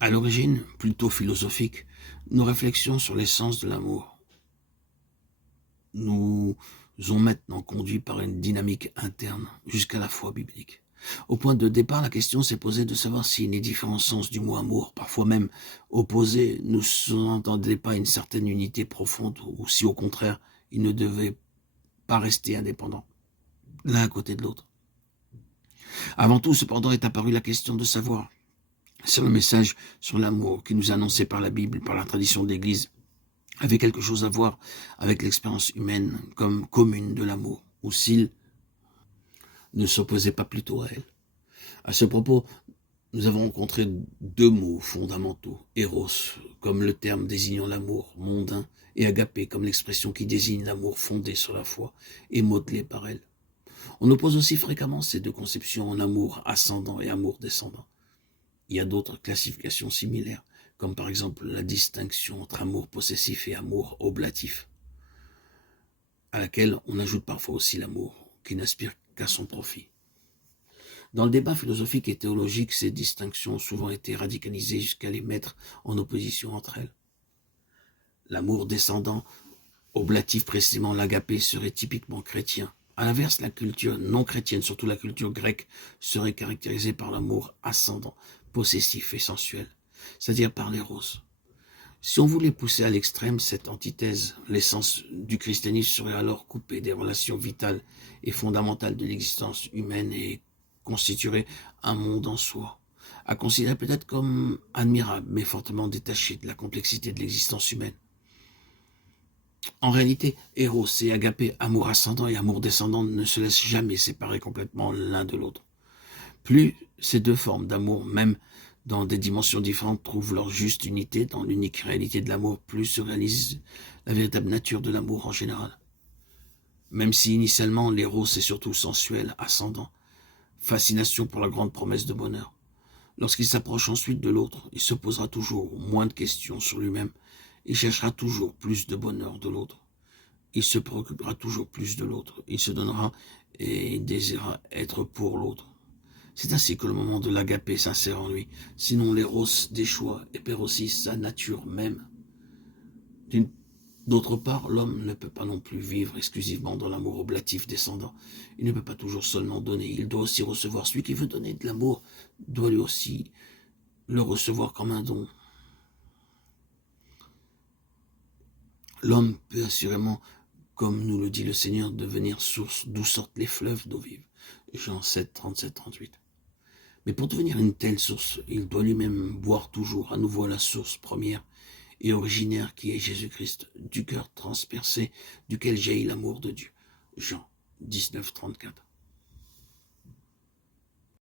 À l'origine, plutôt philosophique, nos réflexions sur l'essence de l'amour nous ont maintenant conduit par une dynamique interne jusqu'à la foi biblique. Au point de départ, la question s'est posée de savoir si les différents sens du mot amour, parfois même opposés, ne sous-entendaient pas une certaine unité profonde, ou si au contraire, ils ne devaient pas rester indépendants, l'un à côté de l'autre. Avant tout, cependant, est apparue la question de savoir si le message sur l'amour qui nous est annoncé par la Bible, par la tradition de l'Église, avait quelque chose à voir avec l'expérience humaine comme commune de l'amour, ou s'il ne s'opposait pas plutôt à elle. À ce propos, nous avons rencontré deux mots fondamentaux, éros, comme le terme désignant l'amour mondain, et agapé, comme l'expression qui désigne l'amour fondé sur la foi et modelé par elle. On oppose aussi fréquemment ces deux conceptions en amour ascendant et amour descendant. Il y a d'autres classifications similaires, comme par exemple la distinction entre amour possessif et amour oblatif, à laquelle on ajoute parfois aussi l'amour, qui n'aspire qu'à son profit. Dans le débat philosophique et théologique, ces distinctions ont souvent été radicalisées jusqu'à les mettre en opposition entre elles. L'amour descendant, oblatif précisément l'agapé, serait typiquement chrétien. À l'inverse, la culture non chrétienne, surtout la culture grecque, serait caractérisée par l'amour ascendant, possessif et sensuel, c'est-à-dire par l'éros. Si on voulait pousser à l'extrême cette antithèse, l'essence du christianisme serait alors coupée des relations vitales et fondamentales de l'existence humaine et constituerait un monde en soi, à considérer peut-être comme admirable, mais fortement détaché de la complexité de l'existence humaine. En réalité, Eros et Agapé, amour ascendant et amour descendant, ne se laissent jamais séparer complètement l'un de l'autre. Plus ces deux formes d'amour, même dans des dimensions différentes, trouvent leur juste unité dans l'unique réalité de l'amour, plus se réalise la véritable nature de l'amour en général. Même si initialement l'éros est surtout sensuel, ascendant, fascination pour la grande promesse de bonheur. Lorsqu'il s'approche ensuite de l'autre, il se posera toujours moins de questions sur lui-même. Il cherchera toujours plus de bonheur de l'autre. Il se préoccupera toujours plus de l'autre. Il se donnera et désirera être pour l'autre. C'est ainsi que le moment de l'agapé s'insère en lui. Sinon l'éros déchoit et perd aussi sa nature même. D'autre part, l'homme ne peut pas non plus vivre exclusivement dans l'amour oblatif descendant. Il ne peut pas toujours seulement donner, il doit aussi recevoir. Celui qui veut donner de l'amour doit lui aussi le recevoir comme un don. L'homme peut assurément, comme nous le dit le Seigneur, devenir source d'où sortent les fleuves d'eau vive. Jean 7, 37, 38. Mais pour devenir une telle source, il doit lui-même boire toujours à nouveau la source première et originaire qui est Jésus-Christ, du cœur transpercé duquel jaillit l'amour de Dieu. Jean 19, 34.